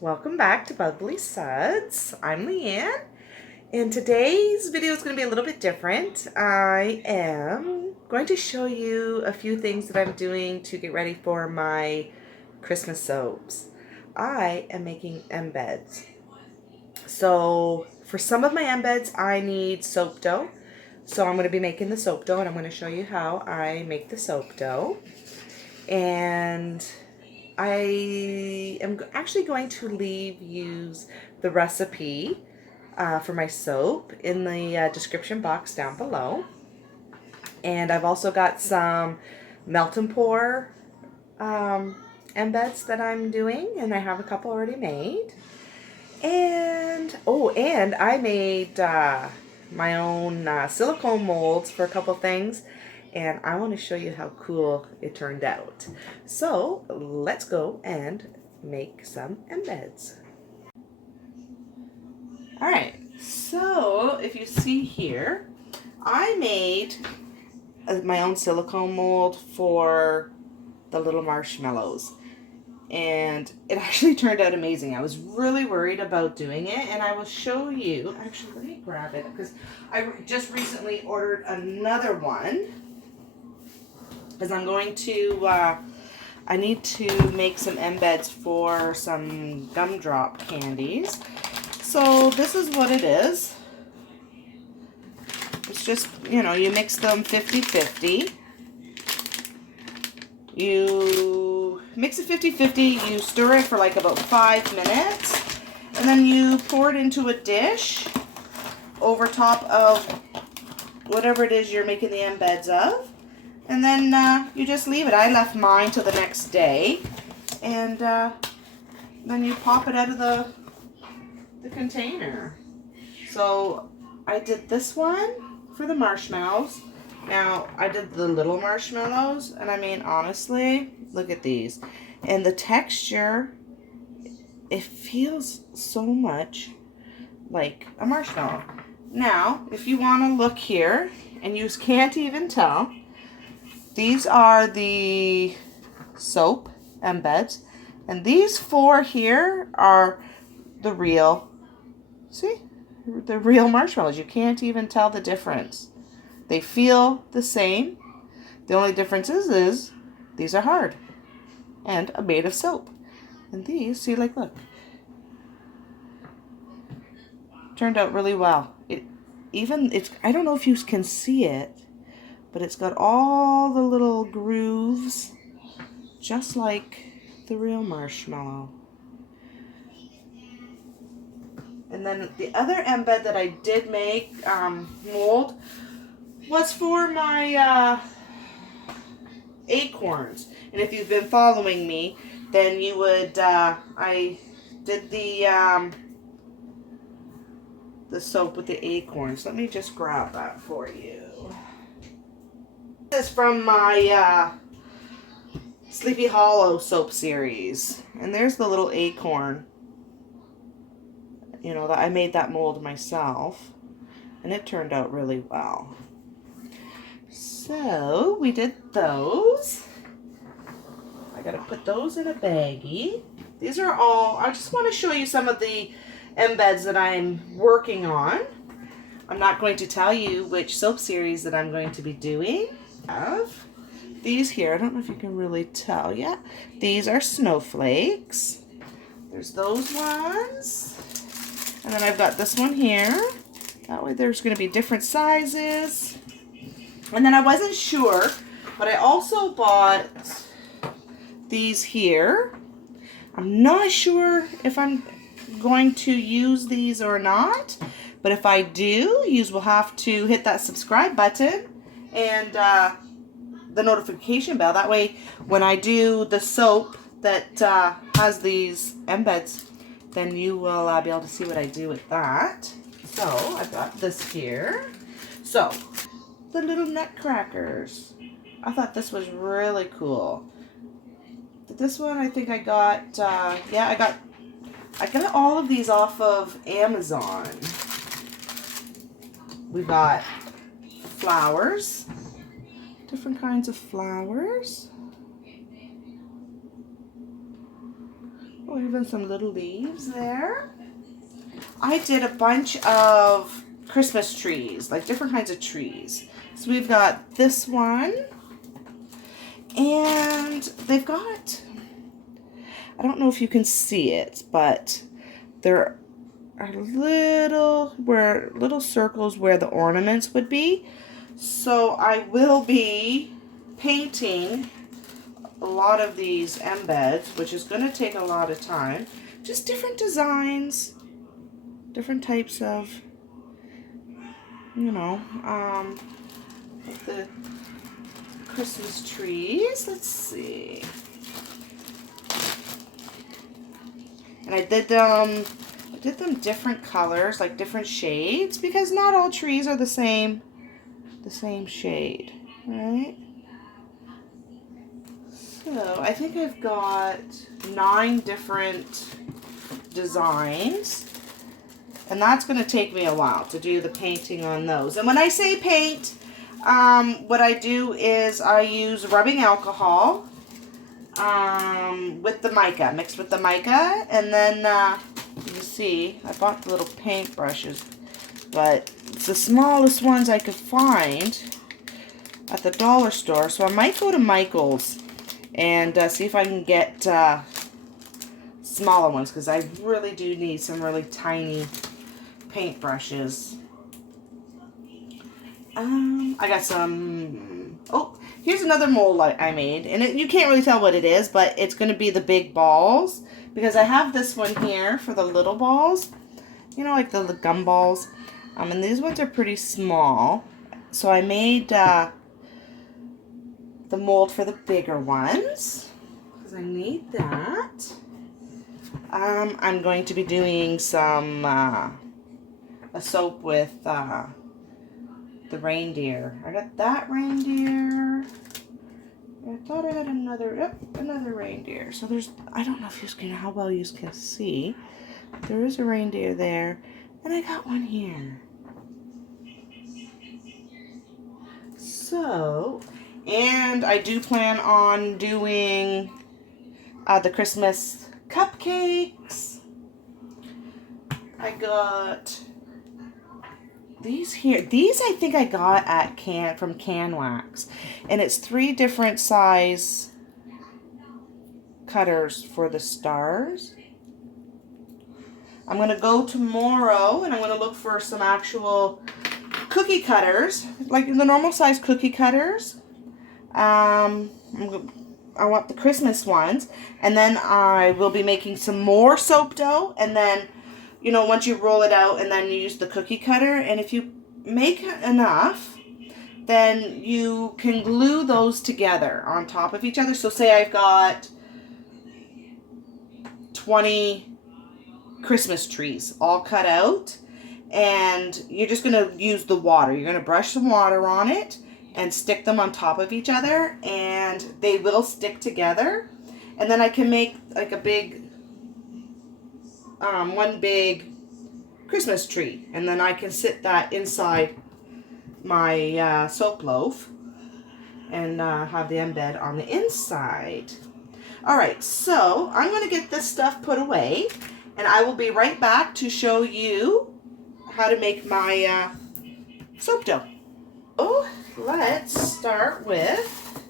Welcome back to Bubbly Suds. I'm Leanne, and today's video is going to be a little bit different. I am going to show you a few things that I'm doing to get ready for my Christmas soaps. I am making embeds. So for some of my embeds, I need soap dough. So I'm going to be making the soap dough, and I'm going to show you how I make the soap dough. And I am actually going to use the recipe for my soap in the description box down below. And I've also got some melt and pour embeds that I'm doing, and I have a couple already made. And I made my own silicone molds for a couple things, and I want to show you how cool it turned out. So let's go and make some embeds. Alright, so if you see here, I made my own silicone mold for the little marshmallows. And it actually turned out amazing. I was really worried about doing it, and I will show you. Actually, let me grab it because I just recently ordered another one because I'm going to, I need to make some embeds for some gumdrop candies. So this is what it is. It's just, you know, you mix them 50-50. You mix it 50-50, you stir it for like about 5 minutes, and then you pour it into a dish over top of whatever it is you're making the embeds of, and then you just leave it. I left mine till the next day, and then you pop it out of the container. So I did this one for the marshmallows. Now, I did the little marshmallows, and I mean, honestly, look at these. And the texture, it feels so much like a marshmallow. Now, if you want to look here, and you can't even tell, these are the soap embeds, and these 4 here are the real, see? The real marshmallows. You can't even tell the difference. They feel the same. The only difference is these are hard and are made of soap. And these, see, like, look. Turned out really well. I don't know if you can see it, but it's got all the little grooves just like the real marshmallow. And then the other embed that I did make, mold, was for my acorns. And if you've been following me, then you would, I did the soap with the acorns. Let me just grab that for you. This is from my Sleepy Hollow soap series. And there's the little acorn. You know, that I made that mold myself. And it turned out really well. So we did those. I gotta put those in a baggie. These are all, I just want to show you some of the embeds that I'm working on. I'm not going to tell you which soap series that I'm going to be doing. I have these here. I don't know if you can really tell yet. These are snowflakes. There's those ones. And then I've got this one here. That way there's going to be different sizes. And then I wasn't sure, but I also bought these here. I'm not sure if I'm going to use these or not, but if I do, you will have to hit that subscribe button and the notification bell. That way, when I do the soap that has these embeds, then you will be able to see what I do with that. So I've got this here. So the little nutcrackers. I thought this was really cool. This one I think I got, I got all of these off of Amazon. We got flowers, different kinds of flowers. Oh, even some little leaves there. I did a bunch of Christmas trees, like different kinds of trees. So we've got this one, and they've got, I don't know if you can see it, but there are little circles where the ornaments would be. So I will be painting a lot of these embeds, which is going to take a lot of time. Just different designs, different types of, you know, the Christmas trees. Let's see. And I did them different colors, like different shades, because not all trees are the same shade, right? So I think I've got 9 different designs, and that's going to take me a while to do the painting on those. And when I say paint, what I do is I use rubbing alcohol with the mica, mixed with the mica, and then you see I bought the little paint brushes, but it's the smallest ones I could find at the dollar store, so I might go to Michael's and see if I can get smaller ones, because I really do need some really tiny paint brushes. I got some, oh, here's another mold I made, and you can't really tell what it is, but it's going to be the big balls, because I have this one here for the little balls, you know, like the gum balls, and these ones are pretty small, so I made the mold for the bigger ones, because I need that. I'm going to be doing some a soap with the reindeer. I got that reindeer. I thought I had another reindeer. So there's, I don't know if you can, how well you can see. There is a reindeer there, and I got one here. So, and I do plan on doing the Christmas cupcakes. I got these here. These I think I got at from Can Wax, and it's 3 different size cutters for the stars. I'm gonna go tomorrow and I'm gonna look for some actual cookie cutters, like the normal size cookie cutters. I want the Christmas ones, and then I will be making some more soap dough, and then, you know, once you roll it out and then you use the cookie cutter, and if you make enough, then you can glue those together on top of each other. So say I've got 20 Christmas trees all cut out, and you're just going to use the water. You're going to brush some water on it and stick them on top of each other, and they will stick together. And then I can make like a big, one big Christmas tree, and then I can sit that inside my soap loaf and have the embed on the inside. Alright, so I'm going to get this stuff put away, and I will be right back to show you how to make my soap dough. Oh, let's start with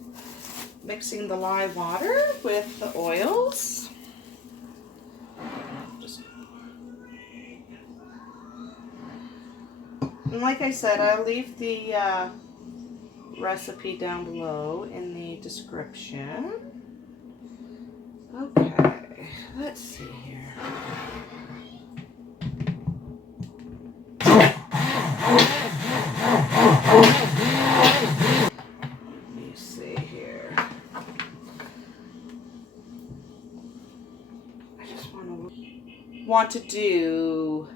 mixing the lye water with the oils. And like I said, I'll leave the recipe down below in the description. Okay, let's see here. Let me see here. I just want to do,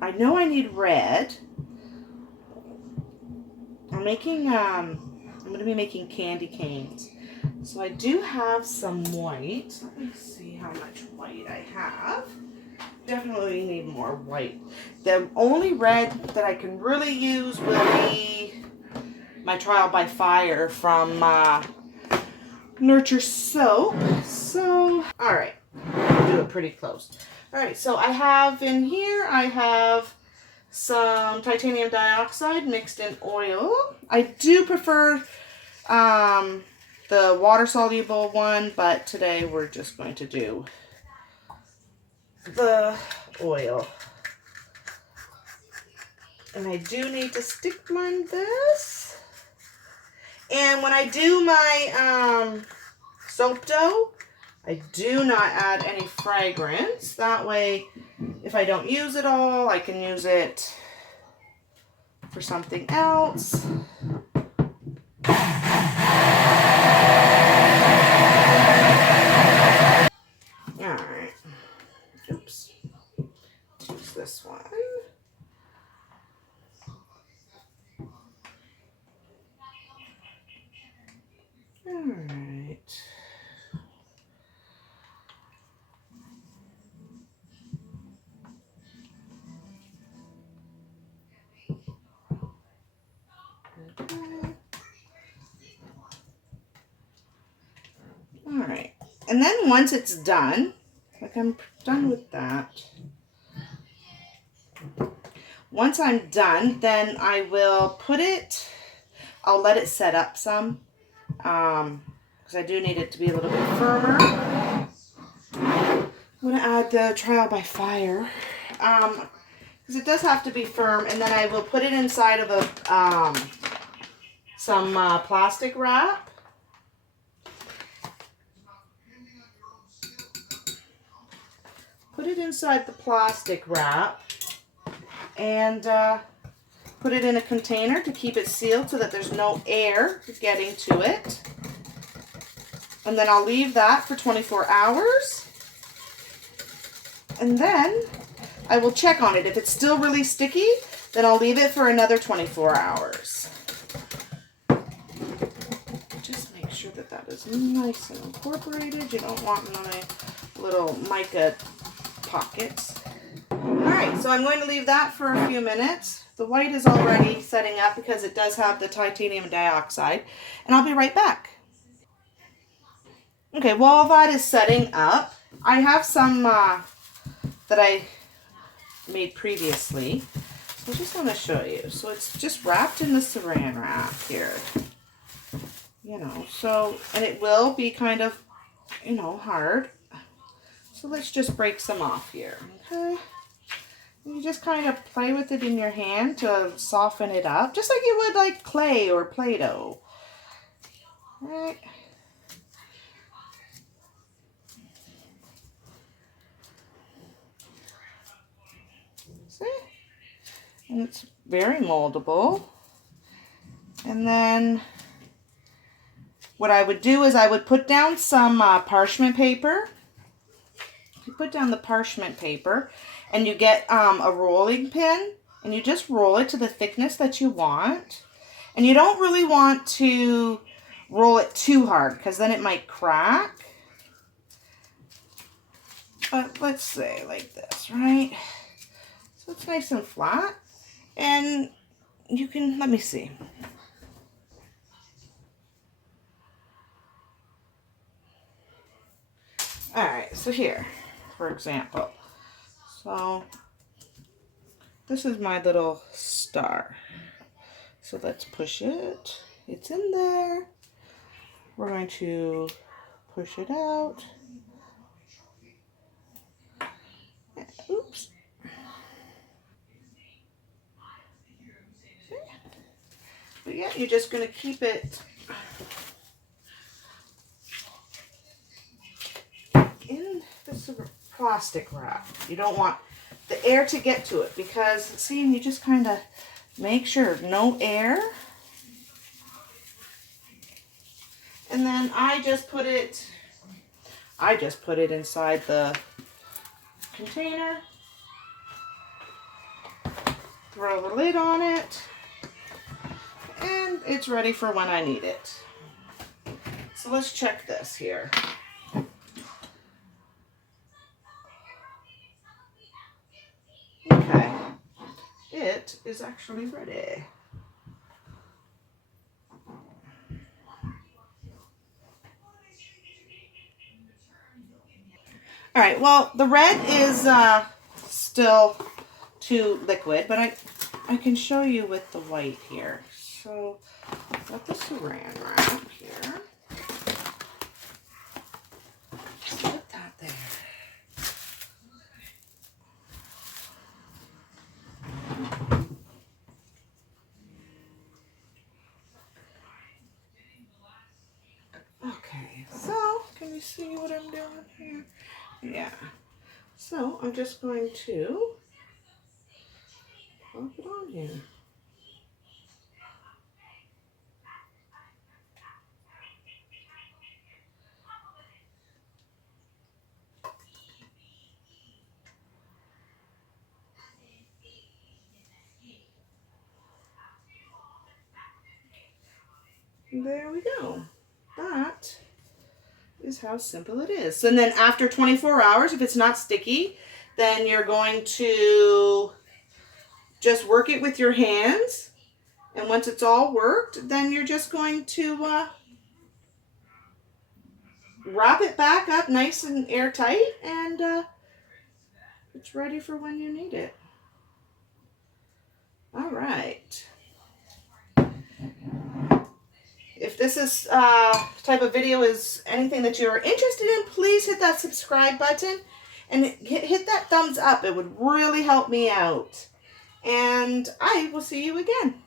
I know I need red. I'm going to be making candy canes. So I do have some white. Let me see how much white I have. Definitely need more white. The only red that I can really use will be my Trial by Fire from Nurture soap. So, all right, do it pretty close. All right, so I have in here, I have some titanium dioxide mixed in oil. I do prefer the water soluble one, but today we're just going to do the oil. And I do need to stick blend this. And when I do my soap dough, I do not add any fragrance. That way, if I don't use it all, I can use it for something else. Alright. Oops. Use this one. Alright. Alright. And then once it's done, like I'm done with that. Once I'm done, then I will put it, I'll let it set up some, because I do need it to be a little bit firmer. I'm going to add the trial by fire, because it does have to be firm, and then I will put it inside of a, some plastic wrap. Put it inside the plastic wrap, and put it in a container to keep it sealed so that there's no air getting to it. And then I'll leave that for 24 hours. And then I will check on it. If it's still really sticky, then I'll leave it for another 24 hours. Just make sure that that is nice and incorporated. You don't want any little mica pockets. Alright, so I'm going to leave that for a few minutes. The white is already setting up because it does have the titanium dioxide. And I'll be right back. Okay, while that is setting up, I have some that I made previously. So I just want to show you. So it's just wrapped in the saran wrap here. You know, so, and it will be kind of, you know, hard. So let's just break some off here, okay? You just kind of play with it in your hand to soften it up, just like you would like clay or Play-Doh. All right. See? And it's very moldable. And then what I would do is I would put down some parchment paper. You put down the parchment paper and you get a rolling pin and you just roll it to the thickness that you want. And you don't really want to roll it too hard because then it might crack. But let's say like this, right? So it's nice and flat. And you can, let me see. All right, so here, for example. So this is my little star. So let's push it. It's in there. We're going to push it out. Oops. But yeah, you're just going to keep it in this plastic wrap. You don't want the air to get to it because, see, you just kind of make sure no air. And then I just put it inside the container. Throw the lid on it. And it's ready for when I need it. So let's check this here. Okay. It is actually ready. All right, well, the red is still too liquid, but I can show you with the white here. So I've got the saran wrap here. Put that there. Okay, so can you see what I'm doing here? Yeah. So I'm just going to pop it on here. And there we go. That is how simple it is. And then after 24 hours, if it's not sticky, then you're going to just work it with your hands. And once it's all worked, then you're just going to wrap it back up nice and airtight, and it's ready for when you need it. All right. If this is type of video is anything that you're interested in, please hit that subscribe button and hit that thumbs up. It would really help me out. And I will see you again.